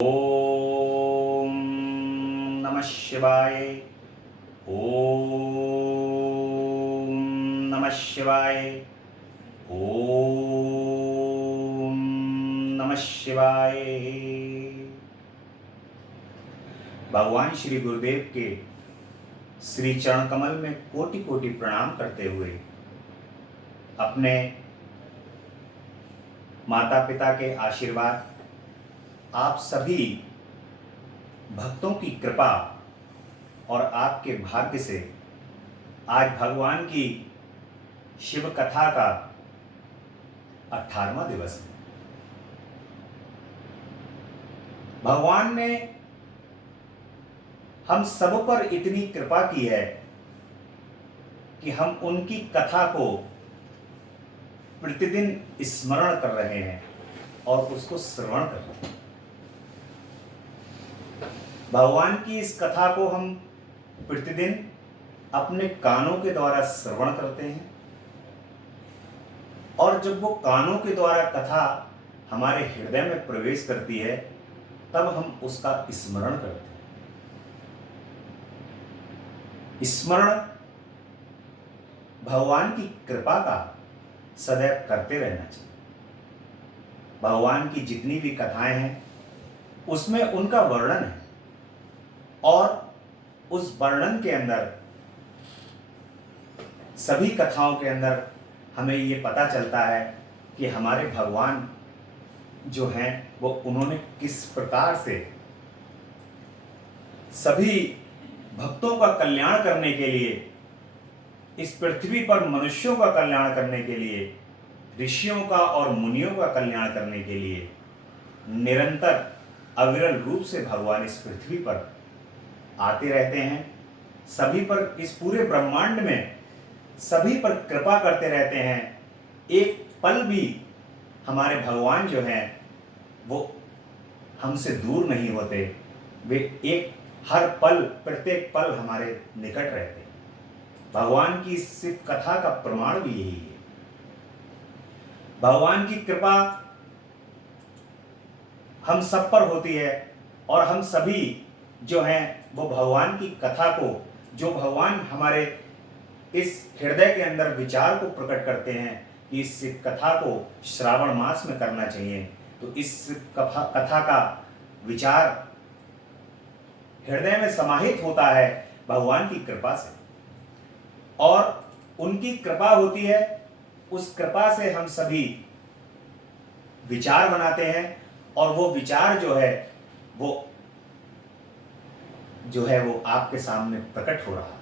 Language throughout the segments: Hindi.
ओम नमः शिवाय। ओम नमः शिवाय। ओम नमः शिवाय। भगवान श्री गुरुदेव के श्री चरण कमल में कोटि कोटि प्रणाम करते हुए अपने माता पिता के आशीर्वाद, आप सभी भक्तों की कृपा और आपके भाग्य से आज भगवान की शिव कथा का 18वां दिवस है। भगवान ने हम सब पर इतनी कृपा की है कि हम उनकी कथा को प्रतिदिन स्मरण कर रहे हैं और उसको श्रवण कर रहे हैं। भगवान की इस कथा को हम प्रतिदिन अपने कानों के द्वारा श्रवण करते हैं और जब वो कानों के द्वारा कथा हमारे हृदय में प्रवेश करती है तब हम उसका स्मरण करते हैं। स्मरण भगवान की कृपा का सदैव करते रहना चाहिए। भगवान की जितनी भी कथाएं हैं उसमें उनका वर्णन है और उस वर्णन के अंदर, सभी कथाओं के अंदर हमें ये पता चलता है कि हमारे भगवान जो हैं वो उन्होंने किस प्रकार से सभी भक्तों का कल्याण करने के लिए, इस पृथ्वी पर मनुष्यों का कल्याण करने के लिए, ऋषियों का और मुनियों का कल्याण करने के लिए निरंतर अविरल रूप से भगवान इस पृथ्वी पर आते रहते हैं। सभी पर, इस पूरे ब्रह्मांड में सभी पर कृपा करते रहते हैं। एक पल भी हमारे भगवान जो हैं वो हमसे दूर नहीं होते। वे एक हर पल, प्रत्येक पल हमारे निकट रहते हैं। भगवान की इस कथा का प्रमाण भी यही है। भगवान की कृपा हम सब पर होती है और हम सभी जो हैं वो भगवान की कथा को, जो भगवान हमारे इस हृदय के अंदर विचार को प्रकट करते हैं कि इस कथा को श्रावण मास में करना चाहिए, तो इस कथा का विचार हृदय में समाहित होता है भगवान की कृपा से और उनकी कृपा होती है। उस कृपा से हम सभी विचार बनाते हैं और वो विचार जो है वो आपके सामने प्रकट हो रहा है।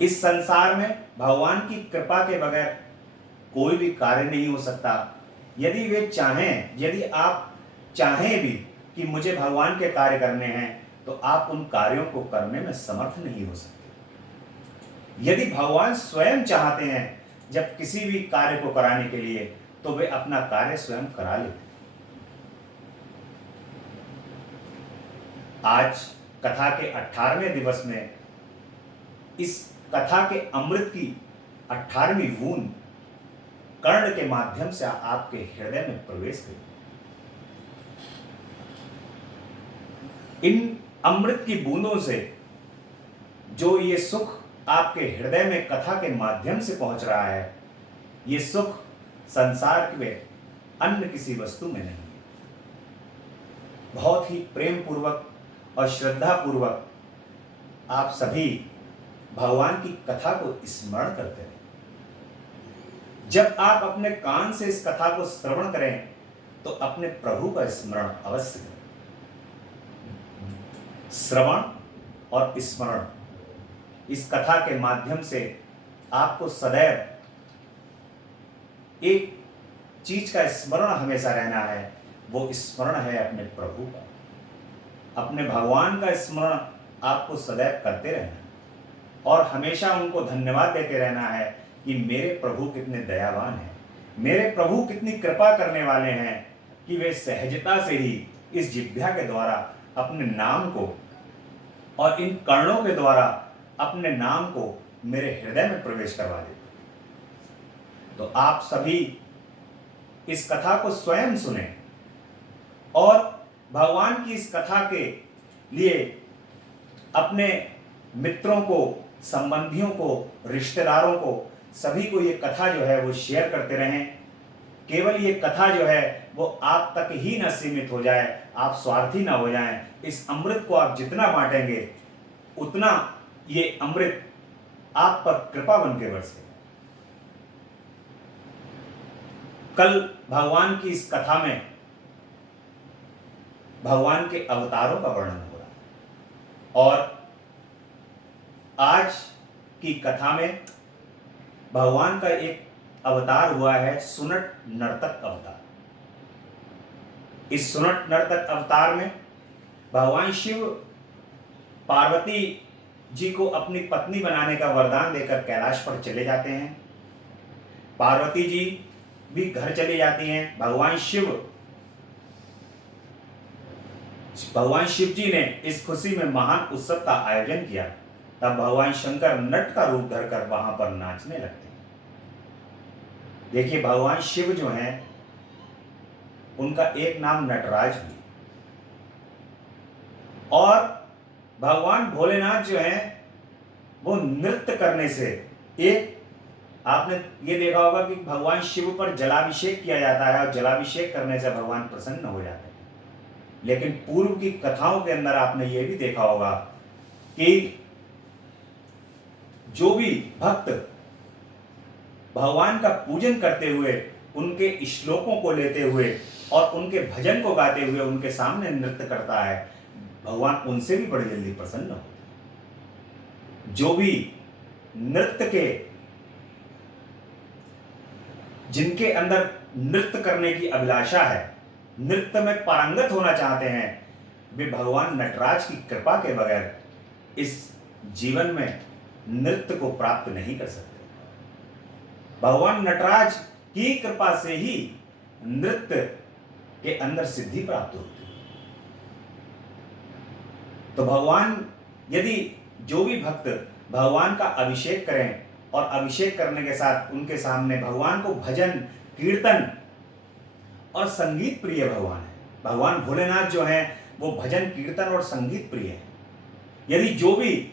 इस संसार में भगवान की कृपा के बगैर कोई भी कार्य नहीं हो सकता। यदि वे चाहें, यदि आप चाहें भी कि मुझे भगवान के कार्य करने हैं तो आप उन कार्यों को करने में समर्थ नहीं हो सकते। यदि भगवान स्वयं चाहते हैं जब किसी भी कार्य को कराने के लिए तो वे अपना कार्य स्वयं करा लेते। आज कथा के 18वें दिवस में इस कथा के अमृत की 18वीं बूंद कर्ण के माध्यम से आपके हृदय में प्रवेश करेगी। इन अमृत की बूंदों से जो ये सुख आपके हृदय में कथा के माध्यम से पहुंच रहा है, ये सुख संसार में अन्य किसी वस्तु में नहीं है। बहुत ही प्रेम पूर्वक और श्रद्धा पूर्वक आप सभी भगवान की कथा को स्मरण करते हैं। जब आप अपने कान से इस कथा को श्रवण करें तो अपने प्रभु का स्मरण अवश्य करें। श्रवण और स्मरण, इस कथा के माध्यम से आपको सदैव एक चीज का स्मरण हमेशा रहना है। वो स्मरण है अपने प्रभु का, अपने भगवान का स्मरण आपको सदैव करते रहना है और हमेशा उनको धन्यवाद देते रहना है कि मेरे प्रभु कितने दयावान हैं, मेरे प्रभु कितनी कृपा करने वाले हैं कि वे सहजता से ही इस जिह्वा के द्वारा अपने नाम को और इन कर्णों के द्वारा अपने नाम को मेरे हृदय में प्रवेश करवा देते। तो आप सभी इस कथा को स्वयं सुने और भगवान की इस कथा के लिए अपने मित्रों को, संबंधियों को, रिश्तेदारों को, सभी को ये कथा जो है वो शेयर करते रहें। केवल ये कथा जो है वो आप तक ही न सीमित हो जाए, आप स्वार्थी ना हो जाएं। इस अमृत को आप जितना बांटेंगे उतना ये अमृत आप पर कृपा बन के बरसे। कल भगवान की इस कथा में भगवान के अवतारों का वर्णन हो रहा है और आज की कथा में भगवान का एक अवतार हुआ है सुनट नर्तक अवतार। इस सुनट नर्तक अवतार में भगवान शिव पार्वती जी को अपनी पत्नी बनाने का वरदान देकर कैलाश पर चले जाते हैं। पार्वती जी भी घर चली जाती हैं। भगवान शिव जी ने इस खुशी में महान उत्सव का आयोजन किया। तब भगवान शंकर नट का रूप धरकर वहां पर नाचने लगते हैं। देखिए, भगवान शिव जो हैं उनका एक नाम नटराज भी, और भगवान भोलेनाथ जो हैं वो नृत्य करने से, एक आपने ये देखा होगा कि भगवान शिव पर जलाभिषेक किया जाता है और जलाभिषेक करने से भगवान प्रसन्न हो जाते हैं। लेकिन पूर्व की कथाओं के अंदर आपने ये भी देखा होगा कि जो भी भक्त भगवान का पूजन करते हुए, उनके श्लोकों को लेते हुए और उनके भजन को गाते हुए उनके सामने नृत्य करता है, भगवान उनसे भी बड़ी जल्दी प्रसन्न होते हैं। जो भी नृत्य के, जिनके अंदर नृत्य करने की अभिलाषा है, नृत्य में पारंगत होना चाहते हैं, वे भगवान नटराज की कृपा के बगैर इस जीवन में नृत्य को प्राप्त नहीं कर सकते। भगवान नटराज की कृपा से ही नृत्य के अंदर सिद्धि प्राप्त होती है। तो भगवान, यदि जो भी भक्त भगवान का अभिषेक करें और अभिषेक करने के साथ उनके सामने भगवान को भजन, कीर्तन और संगीत प्रिय भगवान है। भगवान भोलेनाथ जो हैं वो भजन, कीर्तन और संगीत प्रिय है। यदि जो भी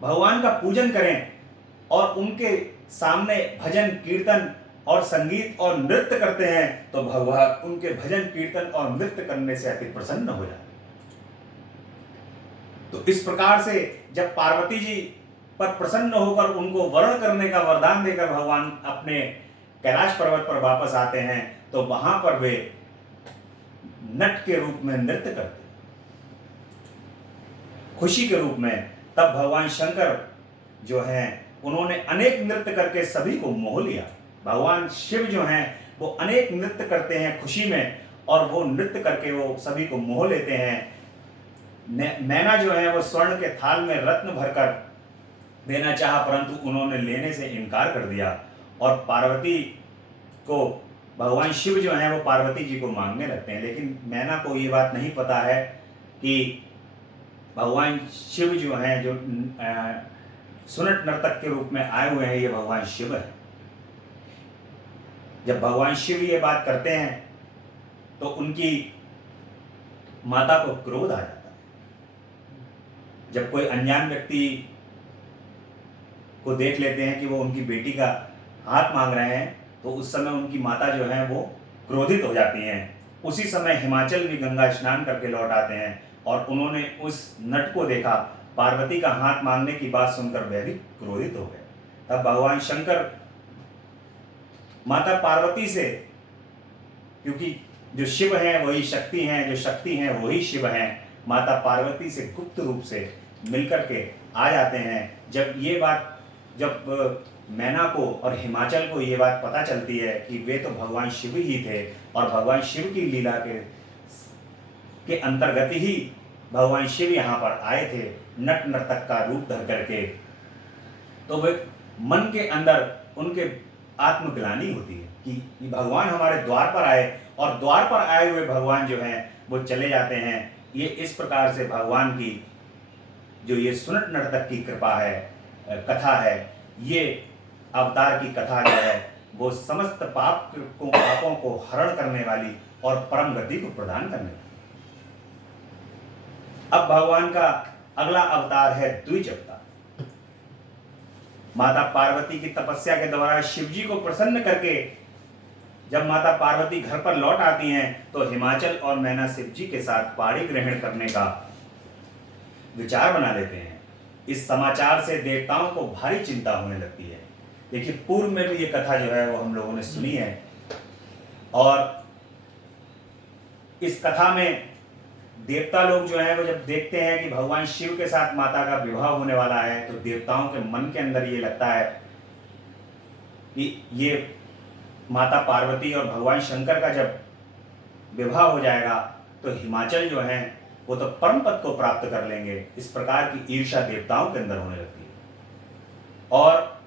भगवान का पूजन करें और उनके सामने भजन, कीर्तन और संगीत और नृत्य करते हैं तो भगवान उनके भजन, कीर्तन और नृत्य करने से अति प्रसन्न हो जाते हैं। तो इस प्रकार से जब पार्वती जी पर प्रसन्न होकर उनको वरण करने का वरदान देकर भगवान अपने कैलाश पर्वत पर वापस आते हैं तो वहां पर वे नट के रूप में नृत्य करते, खुशी के रूप में। तब भगवान शंकर जो हैं उन्होंने अनेक नृत्य करके सभी को मोह लिया। भगवान शिव जो हैं वो अनेक नृत्य करते हैं खुशी में, और वो नृत्य करके वो सभी को मोह लेते हैं। मैना जो है वो स्वर्ण के थाल में रत्न भरकर देना चाहा, परंतु उन्होंने लेने से इनकार कर दिया। और पार्वती को, भगवान शिव जो हैं वो पार्वती जी को मांगने लगते हैं। लेकिन मैना को ये बात नहीं पता है कि भगवान शिव जो हैं, जो सुनट नर्तक के रूप में आए हुए हैं, ये भगवान शिव है। जब भगवान शिव ये बात करते हैं तो उनकी माता को क्रोध आ जाता है। जब कोई अनजान व्यक्ति को देख लेते हैं कि वो उनकी बेटी का हाथ मांग रहे हैं तो उस समय उनकी माता जो है वो क्रोधित हो जाती हैं। उसी समय हिमाचल भी गंगा स्नान करके लौट आते हैं और उन्होंने उस नट को देखा। पार्वती का हाथ मांगने की बात सुनकर वह भी क्रोधित हो गए। तब भगवान शंकर माता पार्वती से, क्योंकि जो शिव हैं वही शक्ति हैं, जो शक्ति हैं वही शिव हैं, माता पार्वती से गुप्त रूप से मिलकर के आ जाते हैं। जब मैना को और हिमाचल को ये बात पता चलती है कि वे तो भगवान शिव ही थे और भगवान शिव की लीला के अंतर्गत ही भगवान शिव यहाँ पर आए थे नट नर्तक का रूप धर करके, तो वे मन के अंदर उनके आत्मग्लानि होती है कि भगवान हमारे द्वार पर आए और द्वार पर आए हुए भगवान जो हैं वो चले जाते हैं। ये इस प्रकार से भगवान की जो ये सुनट नर्तक की कृपा है, कथा है, ये अवतार की कथा जो है वो समस्त पापों को हरण करने वाली और परम गति को प्रदान करने वाली। अब भगवान का अगला अवतार है द्विज अवतार। माता पार्वती की तपस्या के द्वारा शिव जी को प्रसन्न करके जब माता पार्वती घर पर लौट आती हैं तो हिमाचल और मैना शिव जी के साथ पाणी ग्रहण करने का विचार बना लेते हैं। इस समाचार से देवताओं को भारी चिंता होने लगती है। देखिए, पूर्व में भी ये कथा जो है वो हम लोगों ने सुनी है, और इस कथा में देवता लोग जो है वो जब देखते हैं कि भगवान शिव के साथ माता का विवाह होने वाला है, तो देवताओं के मन के अंदर ये लगता है कि ये माता पार्वती और भगवान शंकर का जब विवाह हो जाएगा तो हिमाचल जो है वो तो परम पद को प्राप्त कर लेंगे। इस प्रकार की ईर्ष्या देवताओं के अंदर होने लगती है, और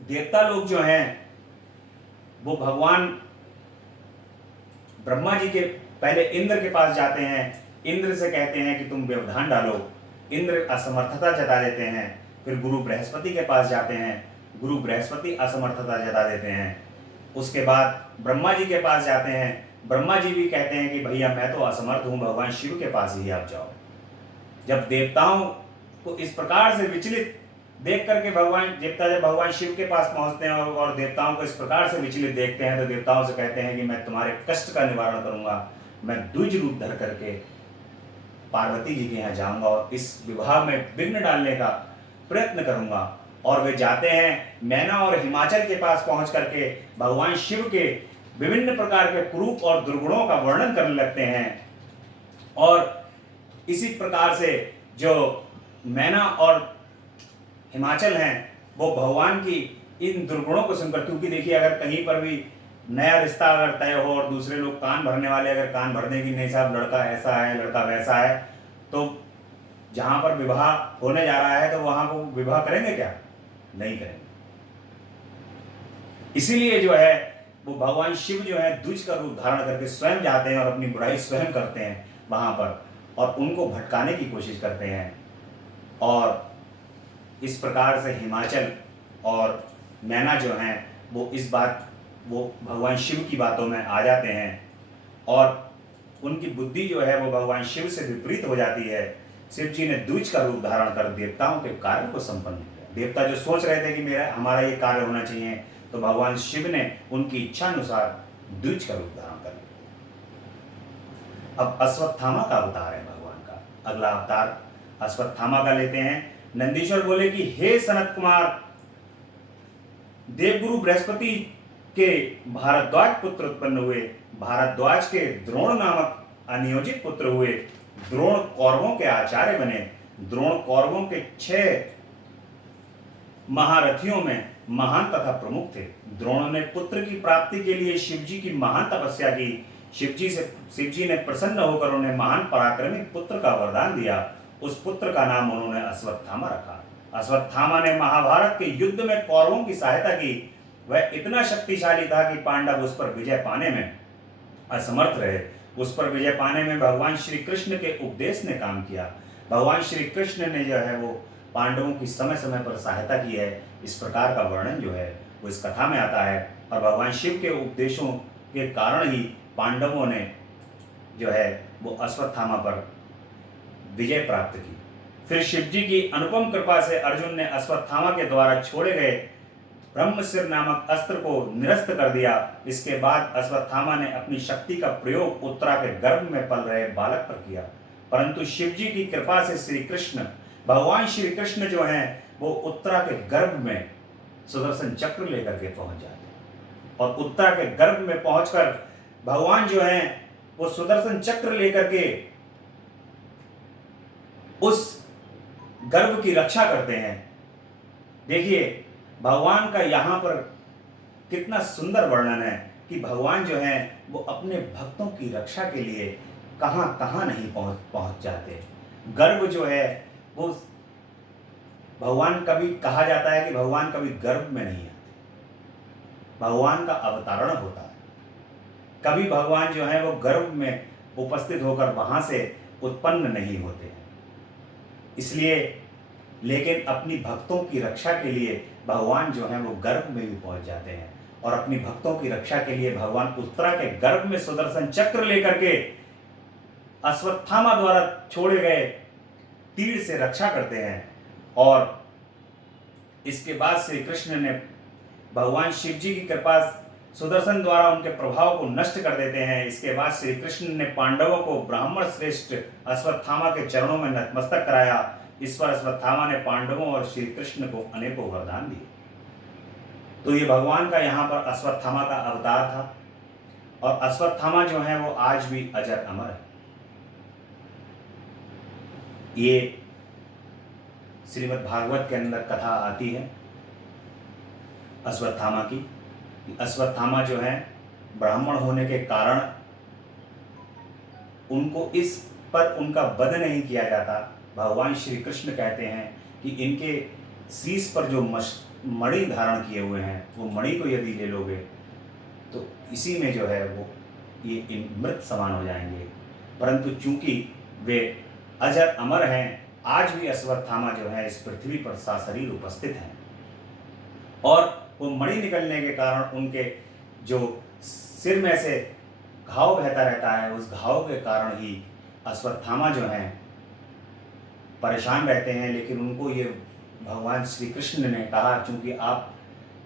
देवता लोग जो हैं वो भगवान ब्रह्मा जी के पहले इंद्र के पास जाते हैं। इंद्र से कहते हैं कि तुम व्यवधान डालो। इंद्र असमर्थता जता देते हैं। फिर गुरु बृहस्पति के पास जाते हैं। गुरु बृहस्पति असमर्थता जता देते हैं। उसके बाद ब्रह्मा जी के पास जाते हैं। ब्रह्मा जी भी कहते हैं कि भैया मैं तो असमर्थ हूं, भगवान शिव के पास ही आप जाओ। जब देवताओं को इस प्रकार से विचलित देख करके जब भगवान शिव के पास पहुंचते हैं और देवताओं को इस प्रकार से विचलित देखते हैं, तो देवताओं से कहते हैं कि मैं तुम्हारे कष्ट का निवारण करूंगा। मैं द्विज रूप धर करके पार्वती जी के यहाँ जाऊंगा और इस विवाह में विघ्न डालने का प्रयत्न करूंगा। और वे जाते हैं, मैना और हिमाचल के पास पहुंच करके भगवान शिव के विभिन्न प्रकार के कुरूप और दुर्गुणों का वर्णन करने लगते हैं। और इसी प्रकार से जो मैना और हिमाचल हैं वो भगवान की इन दुर्गुणों को सुनकर, क्योंकि देखिए अगर कहीं पर भी नया रिश्ता अगर तय हो और दूसरे लोग कान भरने वाले अगर कान भर दें कि नहीं साहब लड़का ऐसा है लड़का वैसा है, तो जहां पर विवाह होने जा रहा है तो वहां को विवाह करेंगे क्या? नहीं करेंगे। इसीलिए जो है वो भगवान शिव जो है द्विज का रूप धारण करके स्वयं जाते हैं और अपनी बुराई स्वयं करते हैं वहां पर, और उनको भटकाने की कोशिश करते हैं। और इस प्रकार से हिमाचल और मैना जो हैं वो भगवान शिव की बातों में आ जाते हैं, और उनकी बुद्धि जो है वो भगवान शिव से विपरीत हो जाती है। शिव जी ने द्विज का रूप धारण कर देवताओं के कार्य को संपन्न किया। देवता जो सोच रहे थे कि हमारा ये कार्य होना चाहिए, तो भगवान शिव ने उनकी इच्छा अनुसार द्विज का रूप धारण कर लिया। अब अश्वत्थामा का अवतार है भगवान का। अगला अवतार अश्वत्थामा का लेते हैं। नंदीश्वर बोले कि हे सनत कुमार, देवगुरु बृहस्पति के भारद्वाज पुत्र उत्पन्न हुए। भारद्वाज के द्रोण नामक अनियोजित पुत्र हुए। द्रोण कौरवों के आचार्य बने। द्रोण कौरवों के 6 महारथियों में महान तथा प्रमुख थे। द्रोण ने पुत्र की प्राप्ति के लिए शिवजी की महान तपस्या की। शिवजी ने प्रसन्न होकर उन्हें महान पराक्रमी पुत्र का वरदान दिया। उस पुत्र का नाम उन्होंने अश्वत्थामा रखा। अश्वत्थामा ने महाभारत के युद्ध में कौरवों की सहायता की। वह इतना शक्तिशाली था कि पांडव उस पर विजय पाने में असमर्थ रहे। उस पर विजय पाने में भगवान श्री कृष्ण के उपदेश ने काम किया। भगवान श्री कृष्ण ने जो है वो पांडवों की समय समय पर सहायता की है। इस प्रकार का वर्णन जो है वो इस कथा में आता है, और भगवान शिव के उपदेशों के कारण ही पांडवों ने जो है वो अश्वत्थामा पर विजय प्राप्त की। फिर शिवजी की अनुपम कृपा से अर्जुन ने अश्वत्थामा के द्वारा छोड़े गए ब्रह्मशिर नामक अस्त्र को निरस्त कर दिया। इसके बाद अश्वत्थामा ने अपनी शक्ति का प्रयोग उत्तरा के गर्भ में पल रहे बालक पर किया। परंतु शिवजी की कृपा से भगवान श्री कृष्ण जो हैं वो उत्तरा के गर्भ में सुदर्शन चक्र लेकर के पहुंच जाते हैं, और उत्तरा के गर्भ में पहुंचकर भगवान जो हैं वो सुदर्शन चक्र लेकर के उस गर्भ की रक्षा करते हैं। देखिए भगवान का यहाँ पर कितना सुंदर वर्णन है कि भगवान जो हैं वो अपने भक्तों की रक्षा के लिए कहां कहां नहीं पहुंच जाते। गर्भ जो है वो भगवान कभी कहा जाता है कि भगवान कभी गर्भ में नहीं आते, भगवान का अवतरण होता है। कभी भगवान जो है वो गर्भ में उपस्थित होकर वहां से उत्पन्न नहीं होते हैं। इसलिए लेकिन अपनी भक्तों की रक्षा के लिए भगवान जो है वो गर्भ में भी पहुंच जाते हैं। और अपनी भक्तों की रक्षा के लिए भगवान उत्तरा के गर्भ में सुदर्शन चक्र लेकर के अश्वत्थामा द्वारा छोड़े गए तीर से रक्षा करते हैं। और इसके बाद श्री कृष्ण ने भगवान शिव जी की कृपा सुदर्शन द्वारा उनके प्रभाव को नष्ट कर देते हैं। इसके बाद श्री कृष्ण ने पांडवों को ब्राह्मण श्रेष्ठ अश्वत्थामा के चरणों में नतमस्तक कराया। इस पर अश्वत्थामा ने पांडवों और श्री कृष्ण को अनेकों वरदान दिए। तो ये भगवान का यहाँ पर अश्वत्थामा का अवतार था, और अश्वत्थामा जो है वो आज भी अजर अमर है। ये श्रीमद् भागवत के अंदर कथा आती है अश्वत्थामा की। अश्वत्थामा जो है ब्राह्मण होने के कारण उनको इस पर उनका वध नहीं किया जाता। भगवान श्री कृष्ण कहते हैं कि इनके शीश पर जो मणि धारण किए हुए हैं, वो मणि को यदि ले लोगे तो इसी में जो है वो ये मृत समान हो जाएंगे। परंतु चूंकि वे अजर अमर हैं, आज भी अश्वत्थामा जो है इस पृथ्वी पर सशरीर उपस्थित हैं, और वो मणि निकलने के कारण उनके जो सिर में से घाव बहता रहता है, उस घाव के कारण ही अश्वत्थामा जो हैं परेशान रहते हैं। लेकिन उनको ये भगवान श्री कृष्ण ने कहा, चूंकि आप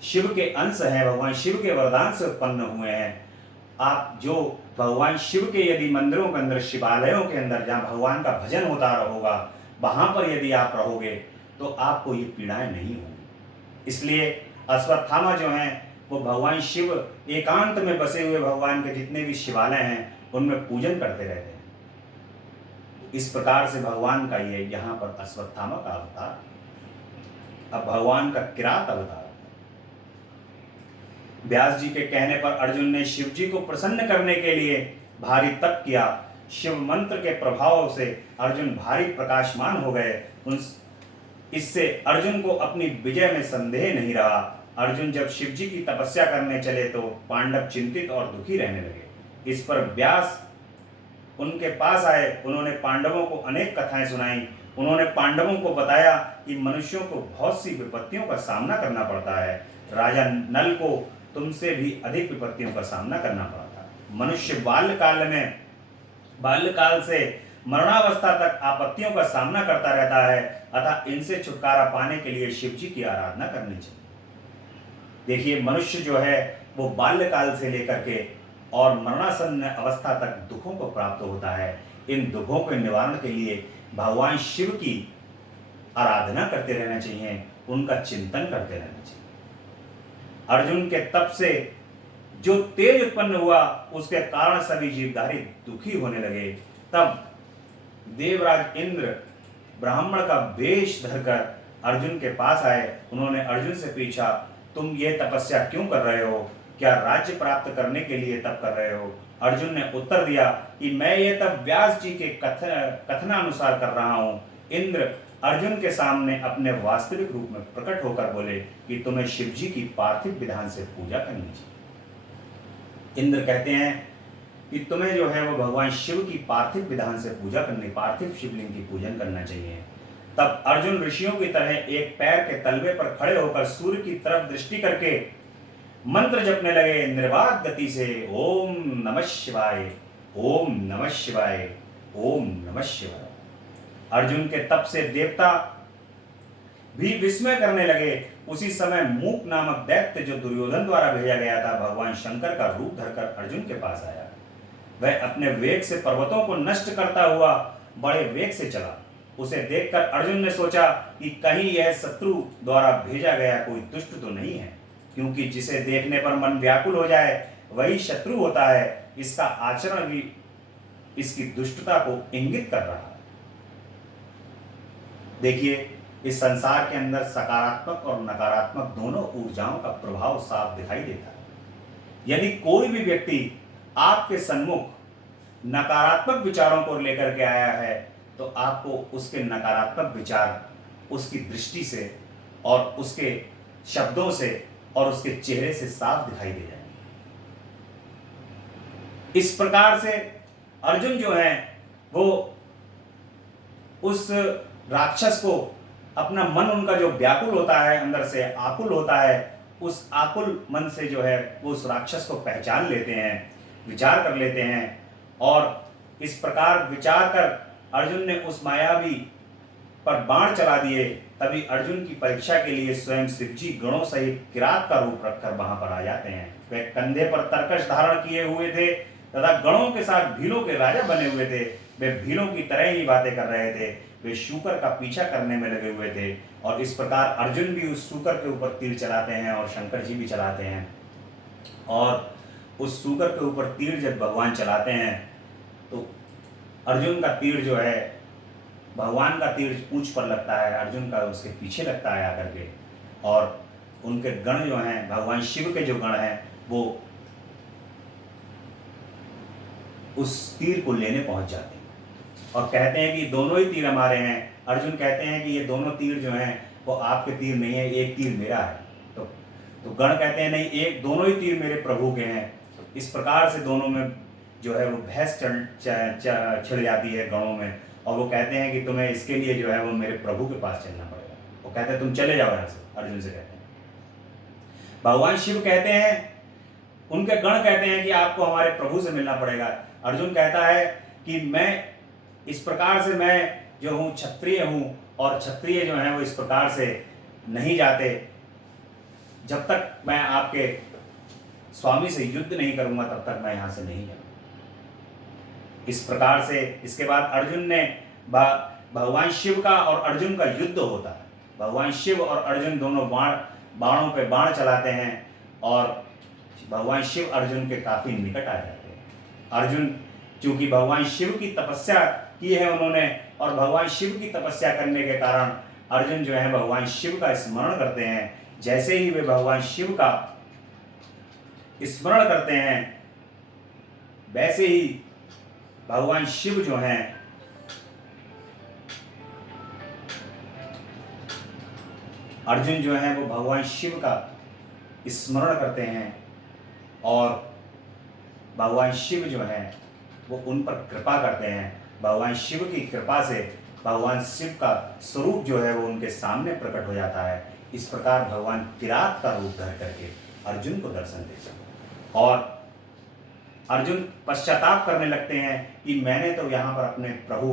शिव के अंश हैं, भगवान शिव के वरदान से उत्पन्न हुए हैं, आप जो भगवान शिव के यदि मंदिरों के अंदर, शिवालयों के अंदर जहाँ भगवान का भजन होता होगा, वहाँ पर यदि आप रहोगे तो आपको ये पीड़ाएं नहीं होंगी। इसलिए अश्वत्थामा जो हैं वो भगवान शिव एकांत में बसे हुए भगवान के जितने भी शिवालय हैं उनमें पूजन करते रहते हैं। इस प्रकार से भगवान का ये यहाँ पर अश्वत्थामा का अवतार। अब भगवान का किरात अवतार। व्यास जी के कहने पर अर्जुन ने शिव जी को प्रसन्न करने के लिए भारी तप किया। शिव मंत्र के प्रभाव से अर्जुन भारी प्रकाशमान हो गए। इससे अर्जुन को अपनी विजय में संदेह नहीं रहा। अर्जुन जब शिव जी की तपस्या करने चले तो पांडव चिंतित और दुखी रहने लगे। इस पर व्यास उनके पास आए। उन्होंने पांडवों को अनेक कथाएं सुनाई। उन्होंने पांडवों को बताया कि मनुष्यों को बहुत सी विपत्तियों का सामना करना पड़ता है। राजा नल को तुमसे भी अधिक विपत्तियों का सामना करना पड़ा था। मनुष्य बाल्यकाल से मरणावस्था तक आपत्तियों का सामना करता रहता है, अतः इनसे छुटकारा पाने के लिए शिव जी की आराधना करनी चाहिए। देखिए, मनुष्य जो है वो बाल्यकाल से लेकर के और मरणासन्न अवस्था तक दुखों को प्राप्त होता है। इन दुखों के निवारण के लिए भगवान शिव की आराधना करते रहना चाहिए, उनका चिंतन करते रहना चाहिए। अर्जुन के तप से जो तेज उत्पन्न हुआ, उसके कारण सभी जीवधारी दुखी होने लगे। तब देवराज इंद्र ब्राह्मण का वेश धरकर अर्जुन के पास आए। उन्होंने अर्जुन से पूछा, तुम ये तपस्या क्यों कर रहे हो? क्या राज्य प्राप्त करने के लिए तप कर रहे हो? अर्जुन ने उत्तर दिया कि मैं ये तप व्यास जी के कथनानुसार कर रहा हूँ। इंद्र अर्जुन के सामने अपने वास्तविक रूप में प्रकट होकर बोले कि तुम्हें शिव जी की पार्थिव विधान से पूजा करनी चाहिए। इंद्र कहते हैं कि तुम्हें जो है वो भगवान शिव की पार्थिव विधान से पूजा करनी, पार्थिव शिवलिंग की पूजन करना चाहिए। तब अर्जुन ऋषियों की तरह एक पैर के तलवे पर खड़े होकर सूर्य की तरफ दृष्टि करके मंत्र जपने लगे निर्बाध गति से, ओम नमः शिवाय, ओम नमः शिवाय, ओम नमः शिवाय। अर्जुन के तप से देवता भी विस्मय करने लगे। उसी समय मूक नामक दैत्य जो दुर्योधन द्वारा भेजा गया था, भगवान शंकर का रूप धरकर अर्जुन के पास आया। वह अपने वेग से पर्वतों को नष्ट करता हुआ बड़े वेग से चला। उसे देखकर अर्जुन ने सोचा कि कहीं यह शत्रु द्वारा भेजा गया कोई दुष्ट तो नहीं है, क्योंकि जिसे देखने पर मन व्याकुल हो जाए वही शत्रु होता है। इसका आचरण भी इसकी दुष्टता को इंगित कर रहा है। देखिए, इस संसार के अंदर सकारात्मक और नकारात्मक दोनों ऊर्जाओं का प्रभाव साफ दिखाई देता है। यदि कोई भी व्यक्ति आपके सन्मुख नकारात्मक विचारों को लेकर के आया है, तो आपको उसके नकारात्मक विचार उसकी दृष्टि से और उसके शब्दों से और उसके चेहरे से साफ दिखाई दे जाएंगे। इस प्रकार से अर्जुन जो है वो उस राक्षस को, अपना मन उनका जो व्याकुल होता है, अंदर से आकुल होता है, उस आकुल मन से जो है वो उस राक्षस को पहचान लेते हैं, विचार कर लेते हैं, और इस प्रकार विचार कर अर्जुन ने उस मायावी पर बाण चला दिए। तभी अर्जुन की परीक्षा के लिए स्वयं शिवजी गणों सहित किरात का रूप रखकर वहां पर आ जाते हैं। वे कंधे पर तरकश धारण किए हुए थे तथा गणों के साथ भीलों के राजा बने हुए थे। वे भीलों की तरह ही बातें कर रहे थे। वे शूकर का पीछा करने में लगे हुए थे, और इस प्रकार अर्जुन भी उस शूकर के ऊपर तीर चलाते हैं और शंकर जी भी चलाते हैं। और उस शूकर के ऊपर तीर जब भगवान चलाते हैं तो अर्जुन का तीर जो है, भगवान का तीर पूंछ पर लगता है, अर्जुन का उसके पीछे लगता है आकर के, और उनके गण जो हैं, भगवान शिव के जो गण हैं, वो उस तीर को लेने पहुंच जाते हैं और कहते हैं कि दोनों ही तीर हमारे हैं। अर्जुन कहते हैं कि ये दोनों तीर जो हैं वो आपके तीर नहीं है, एक तीर मेरा है। तो गण कहते हैं नहीं, एक दोनों ही तीर मेरे प्रभु के हैं। इस प्रकार से दोनों में जो है वो बहस छिड़ जाती है गणों में, और वो कहते हैं कि तुम्हें इसके लिए जो है वो मेरे प्रभु के पास चलना पड़ेगा। वो कहते हैं तुम चले जाओ यहाँ से, अर्जुन से कहते हैं। भगवान शिव कहते हैं, उनके गण कहते हैं कि आपको हमारे प्रभु से मिलना पड़ेगा। अर्जुन कहता है कि मैं इस प्रकार से, मैं जो हूँ क्षत्रिय हूँ, और क्षत्रिय जो हैं वो इस प्रकार से नहीं जाते जब तक मैं आपके स्वामी से युद्ध नहीं करूंगा, तब तक मैं यहाँ से नहीं जाऊंगा। इस प्रकार से इसके बाद अर्जुन ने भगवान शिव का और अर्जुन का युद्ध होता है। भगवान शिव और अर्जुन दोनों बाणों पे बाण चलाते हैं, और भगवान शिव अर्जुन के काफी निकट आ जाते हैं। अर्जुन चूंकि भगवान शिव की तपस्या की है उन्होंने, और भगवान शिव की तपस्या करने के कारण अर्जुन जो है भगवान शिव का स्मरण करते हैं। जैसे ही वे भगवान शिव का स्मरण करते हैं, वैसे ही भगवान शिव जो हैं अर्जुन जो है वो भगवान शिव का स्मरण करते हैं, और भगवान शिव जो है वो उन पर कृपा करते हैं। भगवान शिव की कृपा से भगवान शिव का स्वरूप जो है वो उनके सामने प्रकट हो जाता है। इस प्रकार भगवान किरात का रूप धर करके अर्जुन को दर्शन देते हैं, और अर्जुन पश्चाताप करने लगते हैं कि मैंने तो यहाँ पर अपने प्रभु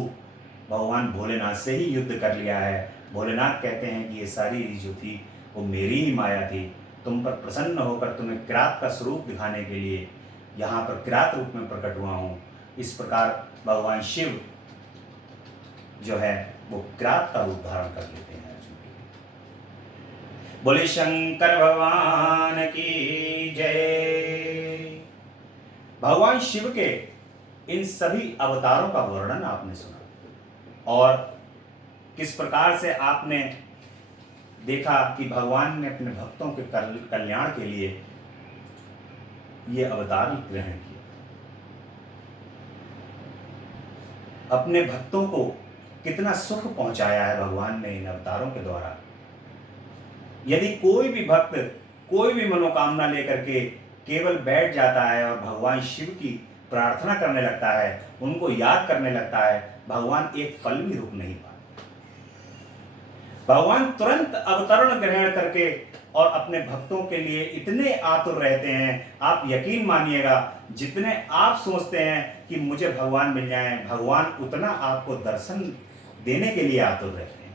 भगवान भोलेनाथ से ही युद्ध कर लिया है। भोलेनाथ कहते हैं कि ये सारी जो थी वो मेरी ही माया थी, तुम पर प्रसन्न होकर तुम्हें किरात का स्वरूप दिखाने के लिए यहाँ पर किरात रूप में प्रकट हुआ हूँ। इस प्रकार भगवान शिव जो है वो किरात का रूप धारण कर लेते हैं अर्जुन के। बोले शंकर भगवान की जय। भगवान शिव के इन सभी अवतारों का वर्णन आपने सुना, और किस प्रकार से आपने देखा कि भगवान ने अपने भक्तों के कल्याण के लिए ये अवतार ग्रहण किया। अपने भक्तों को कितना सुख पहुंचाया है भगवान ने इन अवतारों के द्वारा। यदि कोई भी भक्त कोई भी मनोकामना लेकर के केवल बैठ जाता है और भगवान शिव की प्रार्थना करने लगता है, उनको याद करने लगता है, भगवान एक पल भी रुक नहीं पाते। भगवान तुरंत अवतरण ग्रहण करके और अपने भक्तों के लिए इतने आतुर रहते हैं, आप यकीन मानिएगा, जितने आप सोचते हैं कि मुझे भगवान मिल जाएं, भगवान उतना आपको दर्शन देने के लिए आतुर रहते हैं।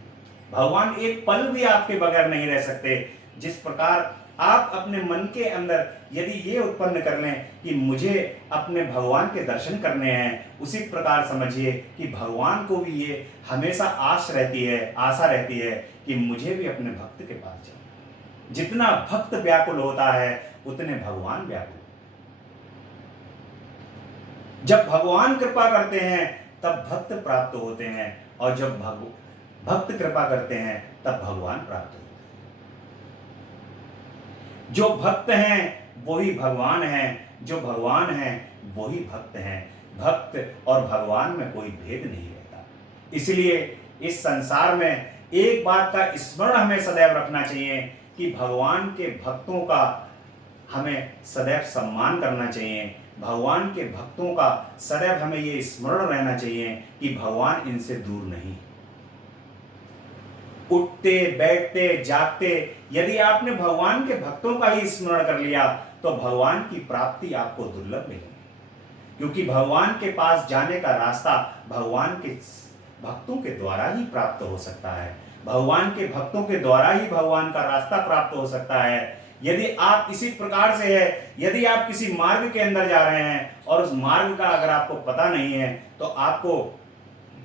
भगवान एक पल भी आपके बगैर नहीं रह सकते। जिस प्रकार आप अपने मन के अंदर यदि ये उत्पन्न कर लें कि मुझे अपने भगवान के दर्शन करने हैं, उसी प्रकार समझिए कि भगवान को भी ये हमेशा आशा रहती है कि मुझे भी अपने भक्त के पास जाऊं। जितना भक्त व्याकुल होता है उतने भगवान व्याकुल। जब भगवान कृपा करते हैं तब भक्त प्राप्त होते हैं, और जब भक्त कृपा करते हैं तब भगवान प्राप्त होते हैं। जो भक्त हैं वही भगवान हैं, जो भगवान हैं वही भक्त हैं। भक्त और भगवान में कोई भेद नहीं रहता। इसलिए इस संसार में एक बात का स्मरण हमें सदैव रखना चाहिए कि भगवान के भक्तों का हमें सदैव सम्मान करना चाहिए। भगवान के भक्तों का सदैव हमें ये स्मरण रहना चाहिए कि भगवान इनसे दूर नहीं। उठते बैठते जागते यदि आपने भगवान के भक्तों का ही स्मरण कर लिया तो भगवान की प्राप्ति आपको दुर्लभ मिलेगी, क्योंकि भगवान के पास जाने का रास्ता भगवान के भक्तों के द्वारा ही प्राप्त हो सकता है। भगवान के भक्तों के द्वारा ही भगवान का रास्ता प्राप्त हो सकता है। यदि आप इसी प्रकार से है, यदि आप किसी मार्ग के अंदर जा रहे हैं और उस मार्ग का अगर आपको पता नहीं है तो आपको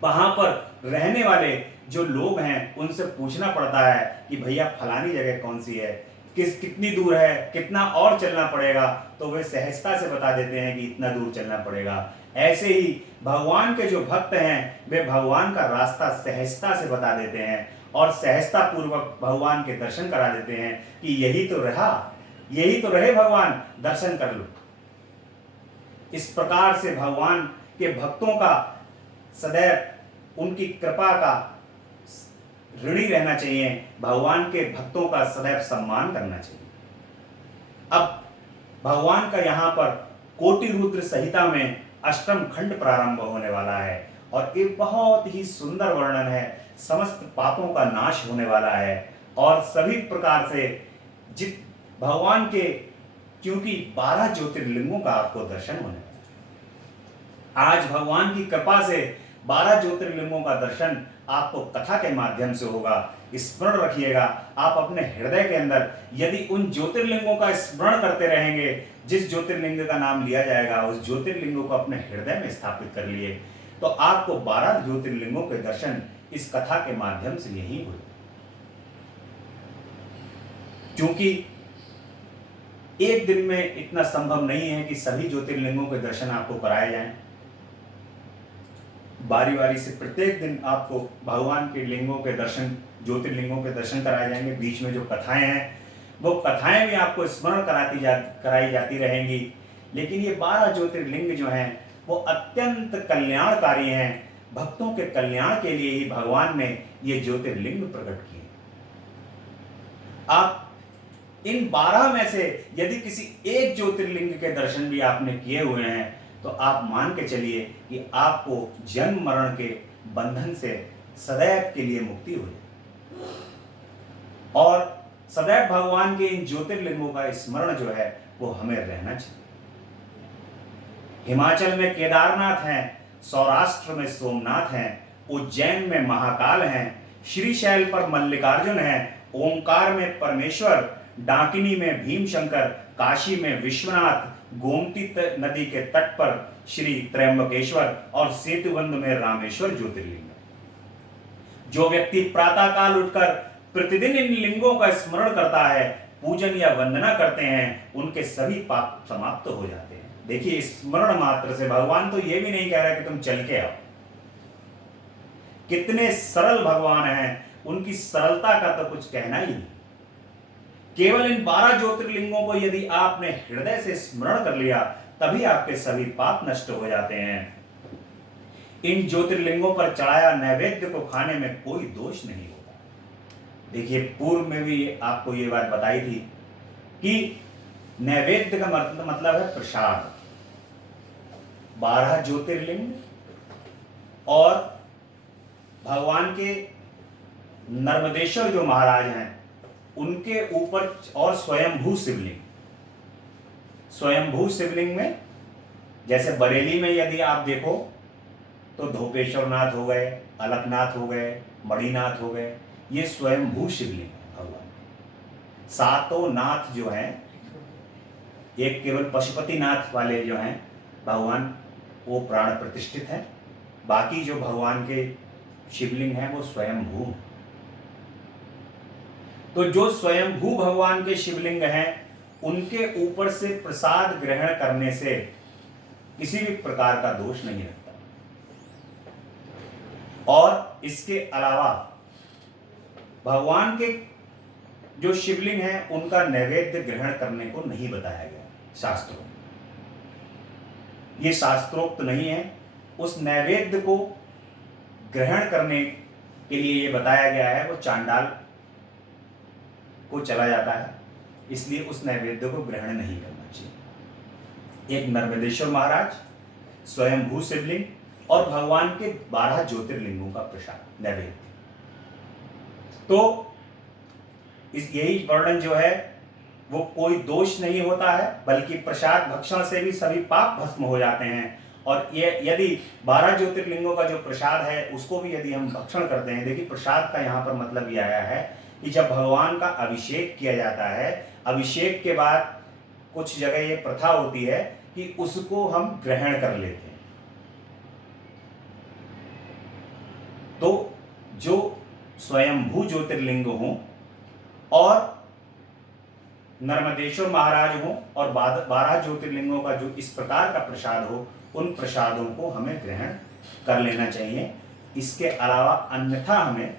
वहां पर रहने वाले जो लोग हैं उनसे पूछना पड़ता है कि भैया फलानी जगह कौन सी है, कितनी दूर है, कितना और चलना पड़ेगा, तो वे सहजता से बता देते हैं कि इतना दूर चलना पड़ेगा। ऐसे ही भगवान के जो भक्त हैं वे भगवान का रास्ता सहजता से बता देते हैं और सहजता पूर्वक भगवान के दर्शन करा देते हैं कि यही तो रहा, यही तो रहे भगवान, दर्शन कर लो। इस प्रकार से भगवान के भक्तों का सदैव उनकी कृपा का ऋणी रहना चाहिए, भगवान के भक्तों का सदैव सम्मान करना चाहिए। अब भगवान का यहाँ पर कोटि रुद्र संहिता में अष्टम खंड प्रारंभ होने वाला है और एक बहुत ही सुंदर वर्णन है, समस्त पापों का नाश होने वाला है और सभी प्रकार से जित भगवान के, क्योंकि 12 ज्योतिर्लिंगों का आपको दर्शन होने वाला है। आज भगवान की कृपा से 12 ज्योतिर्लिंगों का दर्शन आपको कथा के माध्यम से होगा। स्मरण रखिएगा, आप अपने हृदय के अंदर यदि उन ज्योतिर्लिंगों का स्मरण करते रहेंगे, जिस ज्योतिर्लिंग का नाम लिया जाएगा उस ज्योतिर्लिंगों को अपने हृदय में स्थापित कर लिए तो आपको 12 ज्योतिर्लिंगों के दर्शन इस कथा के माध्यम से यही हुए। क्योंकि एक दिन में इतना संभव नहीं है कि सभी ज्योतिर्लिंगों के दर्शन आपको कराए जाएं। बारी बारी से प्रत्येक दिन आपको भगवान के लिंगों के दर्शन, ज्योतिर्लिंगों के दर्शन कराए जाएंगे। बीच में जो कथाएं हैं वो कथाएं भी आपको स्मरण कराई जाती रहेंगी। लेकिन ये 12 ज्योतिर्लिंग जो हैं वो अत्यंत कल्याणकारी हैं। भक्तों के कल्याण के लिए ही भगवान ने ये ज्योतिर्लिंग प्रकट किए। आप इन 12 में से यदि किसी एक ज्योतिर्लिंग के दर्शन भी आपने किए हुए हैं तो आप मान के चलिए कि आपको जन्म मरण के बंधन से सदैव के लिए मुक्ति हो जाए और सदैव भगवान के इन ज्योतिर्लिंगों का स्मरण जो है वो हमें रहना चाहिए। हिमाचल में केदारनाथ हैं, सौराष्ट्र में सोमनाथ हैं, उज्जैन में महाकाल हैं, श्रीशैल पर मल्लिकार्जुन हैं, ओंकार में परमेश्वर, डाकिनी में भीमशंकर, काशी में विश्वनाथ, गोमती नदी के तट पर श्री त्र्यंबकेश्वर और सेतुबंध में रामेश्वर ज्योतिर्लिंग। जो व्यक्ति प्रातः काल उठकर प्रतिदिन इन लिंगों का स्मरण करता है, पूजन या वंदना करते हैं, उनके सभी पाप समाप्त हो जाते हैं। देखिए, स्मरण मात्र से, भगवान तो ये भी नहीं कह रहा कि तुम चल के आओ। कितने सरल भगवान हैं, उनकी सरलता का तो कुछ कहना ही नहीं। केवल इन 12 ज्योतिर्लिंगों को यदि आपने हृदय से स्मरण कर लिया तभी आपके सभी पाप नष्ट हो जाते हैं। इन ज्योतिर्लिंगों पर चढ़ाया नैवेद्य को खाने में कोई दोष नहीं होता। देखिए, पूर्व में भी आपको ये बात बताई थी कि नैवेद्य का मतलब है प्रसाद। 12 ज्योतिर्लिंग और भगवान के नर्मदेश्वर जो महाराज हैं उनके ऊपर और स्वयंभू शिवलिंग। स्वयंभू शिवलिंग में जैसे बरेली में यदि आप देखो तो धोपेश्वर नाथ हो गए, अलकनाथ हो गए, मणिनाथ हो गए, ये स्वयंभू शिवलिंग भगवान। सातों नाथ जो हैं, एक केवल पशुपति नाथ वाले जो हैं भगवान वो प्राण प्रतिष्ठित हैं, बाकी जो भगवान के शिवलिंग हैं वो स्वयंभू हैं। तो जो स्वयंभू भगवान के शिवलिंग हैं उनके ऊपर से प्रसाद ग्रहण करने से किसी भी प्रकार का दोष नहीं लगता। और इसके अलावा भगवान के जो शिवलिंग हैं उनका नैवेद्य ग्रहण करने को नहीं बताया गया शास्त्रों में। ये शास्त्रोक्त नहीं है। उस नैवेद्य को ग्रहण करने के लिए ये बताया गया है वो चांडाल को चला जाता है, इसलिए उस नैवेद्य को ग्रहण नहीं करना चाहिए। एक नर्मदेश्वर महाराज, स्वयंभू शिवलिंग और भगवान के 12 ज्योतिर्लिंगों का प्रसाद नैवेद्य। तो यही वर्णन जो है वो कोई दोष नहीं होता है, बल्कि प्रसाद भक्षण से भी सभी पाप भस्म हो जाते हैं। और ये यदि 12 ज्योतिर्लिंगों का जो प्रसाद है उसको भी यदि हम भक्षण करते हैं, देखिए प्रसाद का यहाँ पर मतलब ये आया है कि जब भगवान का अभिषेक किया जाता है, अभिषेक के बाद कुछ जगह ये प्रथा होती है कि उसको हम ग्रहण कर लेते हैं। तो जो स्वयंभू ज्योतिर्लिंग हो और नर्मदेश्वर महाराज हो और 12 ज्योतिर्लिंगों का जो इस प्रकार का प्रसाद हो, उन प्रसादों को हमें ग्रहण कर लेना चाहिए। इसके अलावा अन्यथा हमें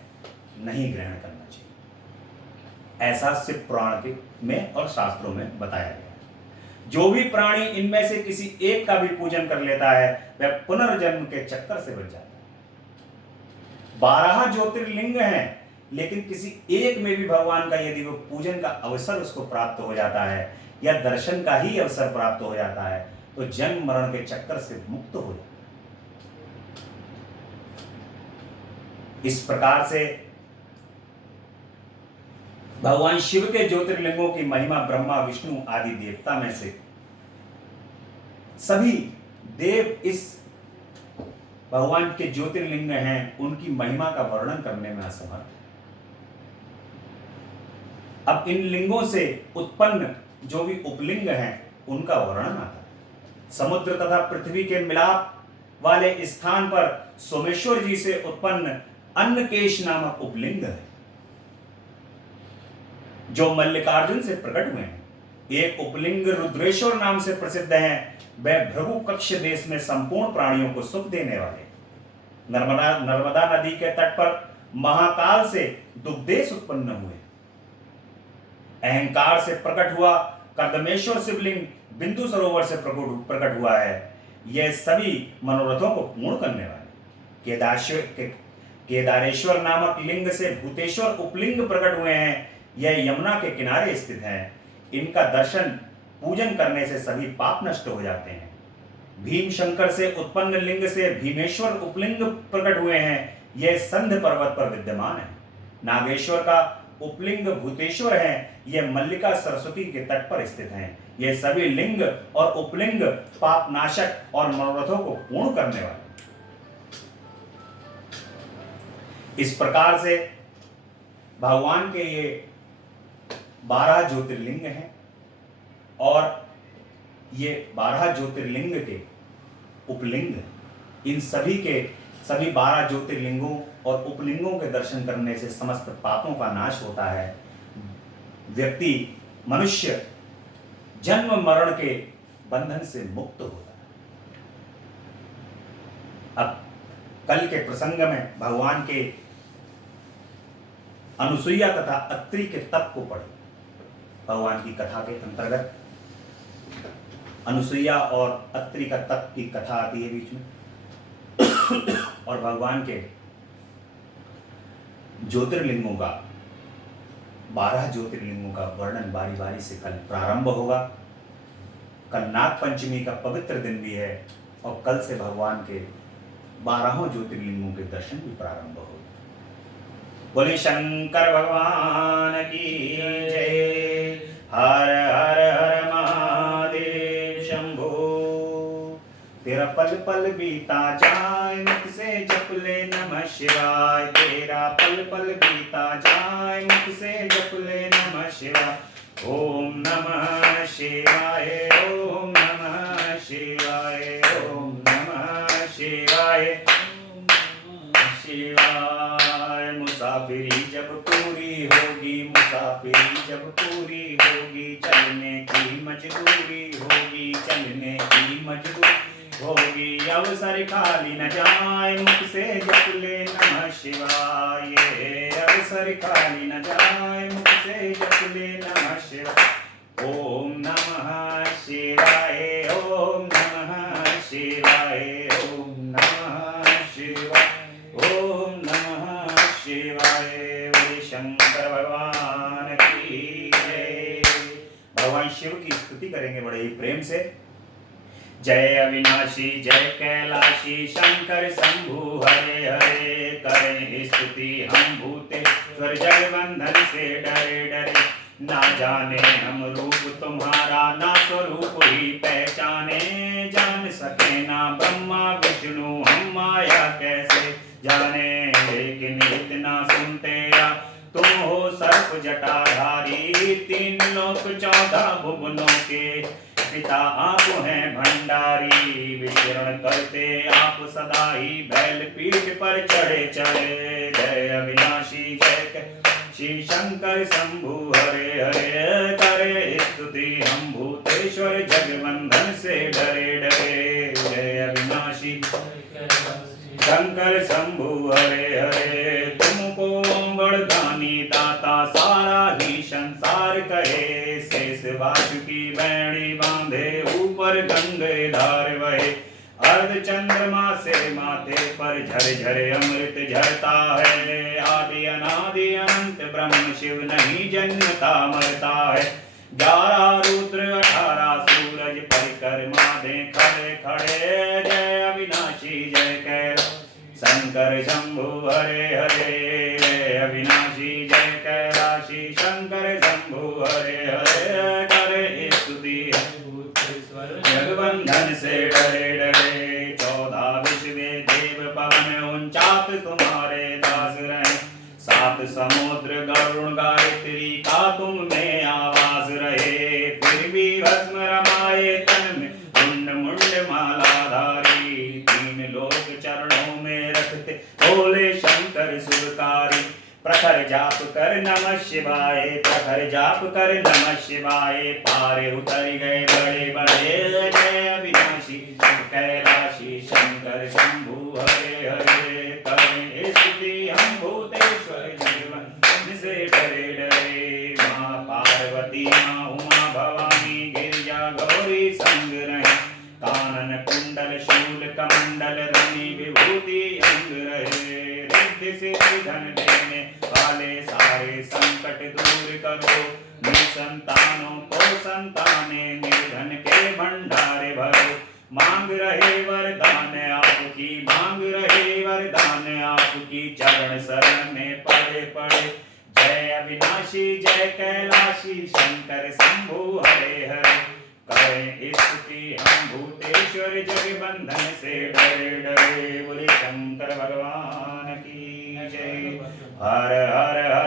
नहीं ग्रहण करना चाहिए। ऐसा शिव पुराण के में और शास्त्रों में बताया गया है। जो भी प्राणी इनमें से किसी एक का भी पूजन कर लेता है वह पुनर्जन्म के चक्कर से बच जाता है। 12 ज्योतिर्लिंग हैं, लेकिन किसी एक में भी भगवान का यदि वो पूजन का अवसर उसको प्राप्त हो जाता है या दर्शन का ही अवसर प्राप्त हो जाता है तो जन्म मरण के चक्कर से मुक्त हो जाता है। इस प्रकार से भगवान शिव के ज्योतिर्लिंगों की महिमा ब्रह्मा विष्णु आदि देवता में से सभी देव इस भगवान के ज्योतिर्लिंग हैं, उनकी महिमा का वर्णन करने में असमर्थ है। अब इन लिंगों से उत्पन्न जो भी उपलिंग हैं उनका वर्णन आता है। समुद्र तथा पृथ्वी के मिलाप वाले स्थान पर सोमेश्वर जी से उत्पन्न अन्नकेश नामक उपलिंग है जो मल्लिकार्जुन से प्रकट हुए हैं। एक उपलिंग रुद्रेश्वर नाम से प्रसिद्ध है, वह भृगु कक्ष देश में संपूर्ण प्राणियों को सुख देने वाले। नर्मदा नदी के तट पर महाकाल से दुग्धेश उत्पन्न हुए। अहंकार से प्रकट हुआ कर्दमेश्वर शिवलिंग बिंदु सरोवर से प्रकट हुआ है। यह सभी मनोरथों को पूर्ण करने वाले। केदारेश्वर नामक लिंग से भूतेश्वर उपलिंग प्रकट हुए हैं। यह यमुना के किनारे स्थित है। इनका दर्शन पूजन करने से सभी पाप नष्ट हो जाते हैं। भीम शंकर से उत्पन्न लिंग से भीमेश्वर उपलिंग प्रकट हुए हैं। यह संध पर्वत पर विद्यमान है। नागेश्वर का उपलिंग भूतेश्वर है। यह मल्लिका सरस्वती के तट पर स्थित हैं। यह सभी लिंग और उपलिंग पाप नाशक और मनोरथों को पूर्ण करने वाले। इस प्रकार से भगवान के ये 12 ज्योतिर्लिंग हैं और ये 12 ज्योतिर्लिंग के उपलिंग, इन सभी 12 ज्योतिर्लिंगों और उपलिंगों के दर्शन करने से समस्त पापों का नाश होता है। व्यक्ति मनुष्य जन्म मरण के बंधन से मुक्त होता है। अब कल के प्रसंग में भगवान के अनुसुईया तथा अत्रि के तप को पढ़े। भगवान की कथा के अंतर्गत अनुसुईया और अत्रि का तप की कथा आती है बीच में और भगवान के ज्योतिर्लिंगों का 12 ज्योतिर्लिंगों का वर्णन बारी बारी से कल प्रारंभ होगा। कल नाग पंचमी का पवित्र दिन भी है और कल से भगवान के 12 ज्योतिर्लिंगों के दर्शन भी प्रारंभ होगा। बोले शंकर भगवान की जय। हर हर हर महादेव शंभो। तेरा पल पल बीता जाए मुख से जप ले नमः शिवाय। तेरा पल पल बीता जाए मुख से जप ले नमः शिवाय। ओम नमः शिवाय ओम नमः शिवाय ओम नमः शिवाय शिवाय। मुसाफिरी जब पूरी होगी, मुसाफिरी जब पूरी होगी, चलने की मजबूरी होगी, चलने की मजबूरी होगी। अवसर खाली न जाए मुख से जप ले नमः शिवाय। अवसर खाली न जाए मुख से जप ले नमः शिवाय। ओम नमः शिवाय ओम नमः शिवाय ओम नमः शिवाय ओम नमः शिवाय। बोले शंकर भगवान की जय। भगवान शिव की स्तुति करेंगे बड़े ही प्रेम से। जय अविनाशी जय कैलाशी शंकर शंभु हरे हरे। करें स्तुति हम भूतेश्वर जगबंधन से डरे डरे। ना जाने हम रूप तुम्हारा ना स्वरूप ही पहचाने। जान सके ना ब्रह्मा विष्णु हम माया कैसे जाने। लेकिन इतना सुनते या तुम हो सर्प जटाधारी। 3 लोक 14 भुवनों के पिता आप हैं भंडारी। विचरण करते आप सदा ही बैल पीठ पर चढ़े चढ़े। जय अविनाशी जय श्री शंकर शंभु हरे हरे। करे स्तुति हम भूतेश्वर जगबंधन से डरे डरे। जय अविनाशी शंकर शंभु हरे हरे। तुमको वरदानी दाता सारा ही संसार कहे। शेष वासुकी बैणी बांधे ऊपर गंगे धार वहे। अर्ध चंद्रमा से माथे पर झरझर अमृत झरता है। आदि अनादि अनंत ब्रह्म शिव नहीं जन्मता मरता है। 11 रुद्र 18 सूरज परिक्रमा दे खड़े खड़े। जय अविनाशी जय कैलाश शंकर शंभु हरे हरे। जय अविनाशी जय कैलाशी शंकर शंभु हरे हरे। करे स्तुति जगबंधन से डरे डरे। 14 विश्व देव पवन 49 तुम्हारे दास रहे। 7 समुद्र गरुण गायत्री का तुम में आवास रहे। फिर भी भस्म रमाए तन में मुंड मुंड मालाधारी। 3 लोक चरणों में रखते बोले शंकर सुरकारी। प्रखर जाप कर नमः शिवाय प्रखर जाप कर नमः शिवाय। पारे उतर गए बड़े बड़े। जय अविनाशी कैलाशी शंकर शंभु हरे हरे। करें स्तुति हम भूतेश्वर जगबंधन से डरे डरे। माँ पार्वती माँ उमा भवानी गिरिजा गौरी संग रहे। कानन कुंडल शूल कमंडल धनी विभूति अंग रहे। रिद्धि सिद्धि धन देने वाले सारे संकट दूर करो। निसंतानों को संताने निर्धन के भंडारे भरो। मांग रहे वरदान आपकी मांग रहे वरदान आपकी। चरण शरण में पड़े पड़े। जय अविनाशी जय कैलाशी शंकर शंभु हरे हरे। करें स्तुति हम भूतेश्वर जगबंधन से डरे डरे। बोले शंकर भगवान की जय। हर हर हर